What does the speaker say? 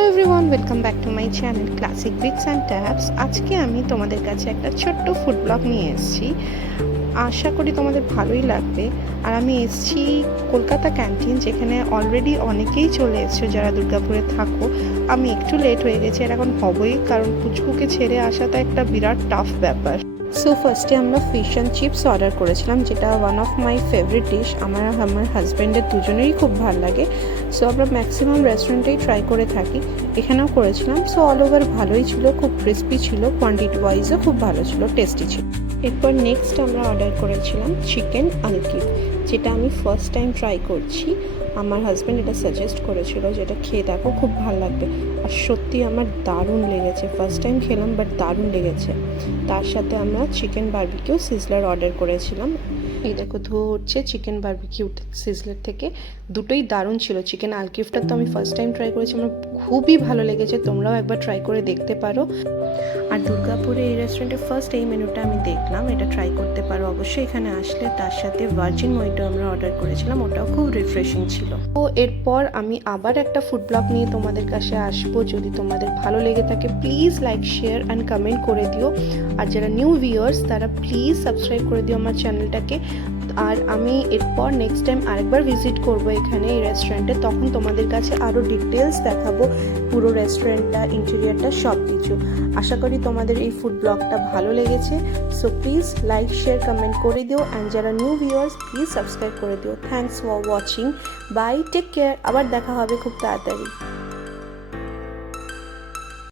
Hello everyone, welcome back to my channel classic beats and tabs. আজকে আমি তোমাদের কাছে একটা ছোট্ট ফুড ব্লগ নিয়ে এসেছি। আশা করি তোমাদের ভালোই লাগবে। আর আমি এসেছি কলকাতা ক্যান্টিন, যেখানে অলরেডি অনেকেই চলে এসেছো যারা দুর্গাপুরে থাকো। আমি একটু লেট হয়ে গেছি, আর এখন হবই, কারণ পুচকুকে ছেড়ে আসাটা একটা বিরাট টাফ ব্যাপার। সো ফার্স্টে আমরা ফিশ অ্যান্ড চিপস অর্ডার করেছিলাম, যেটা one of my favourite dish. আমার হাজব্যান্ডের দুজনেরই খুব ভালো লাগে। সো আমরা ম্যাক্সিমাম রেস্টুরেন্টেই ট্রাই করে থাকি, এখানেও করেছিলাম। সো অল ওভার ভালোই ছিল, খুব ক্রিস্পি ছিল, কোয়ান্টিটি ওয়াইজও খুব ভালো ছিল, টেস্টি ছিল। এরপর নেক্সট আমরা অর্ডার করেছিলাম চিকেন আলকিপ, যেটা আমি ফার্স্ট টাইম ট্রাই করছি। আমার হাজব্যান্ড এটা সাজেস্ট করেছিল, যেটা খেয়ে দেখো, খুব ভালো লাগবে। আর সত্যি আমার দারুণ লেগেছে, ফার্স্ট টাইম খেলাম বাট দারুণ লেগেছে। তার সাথে আমরা চিকেন বারবিকিউ সিজলার অর্ডার করেছিলাম। এই দেখো ধোয়া উঠছে চিকেন বারবিকিউ সিজলার থেকে, দুটোই দারুণ ছিল। চিকেন আলকিফটা তো আমি ফার্স্ট টাইম ট্রাই করেছি, আমার খুবই ভালো লেগেছে, তোমরাও একবার ট্রাই করে দেখতে পারো। আর দুর্গাপুরে এই রেস্টুরেন্টে ফার্স্ট এই মেনুটা আমি দেখলাম, এটা ট্রাই করতে পারো অবশ্যই এখানে আসলে। তার সাথে ভার্জিন মইটো আমরা অর্ডার করেছিলাম, ওটাও খুব রিফ্রেশিং ছিল। তো এরপর আমি আবার একটা ফুড ব্লগ নিয়ে তোমাদের কাছে আসবো। যদি তোমাদের ভালো লেগে থাকে please like, share and comment করে দিও। আর যারা নিউ ভিউয়ার্স তারা প্লিজ সাবস্ক্রাইব করে দিও আমার চ্যানেলটাকে। আর আমি এরপর নেক্সট টাইম আরেকবার ভিজিট করব এখানে এই রেস্টুরেন্টে, তখন তোমাদের কাছে আরও ডিটেলস দেখাবো, পুরো রেস্টুরেন্টটা, ইন্টেরিয়ারটা, সব কিছু। আশা করি তোমাদের এই ফুড ব্লগটা ভালো লেগেছে। So please like, share, comment করে দিও। অ্যান্ড যারা নিউ ভিউয়ার্স প্লিজ সাবস্ক্রাইব করে দিও। Thanks for watching, bye, take care. আবার দেখা হবে খুব তাড়াতাড়ি।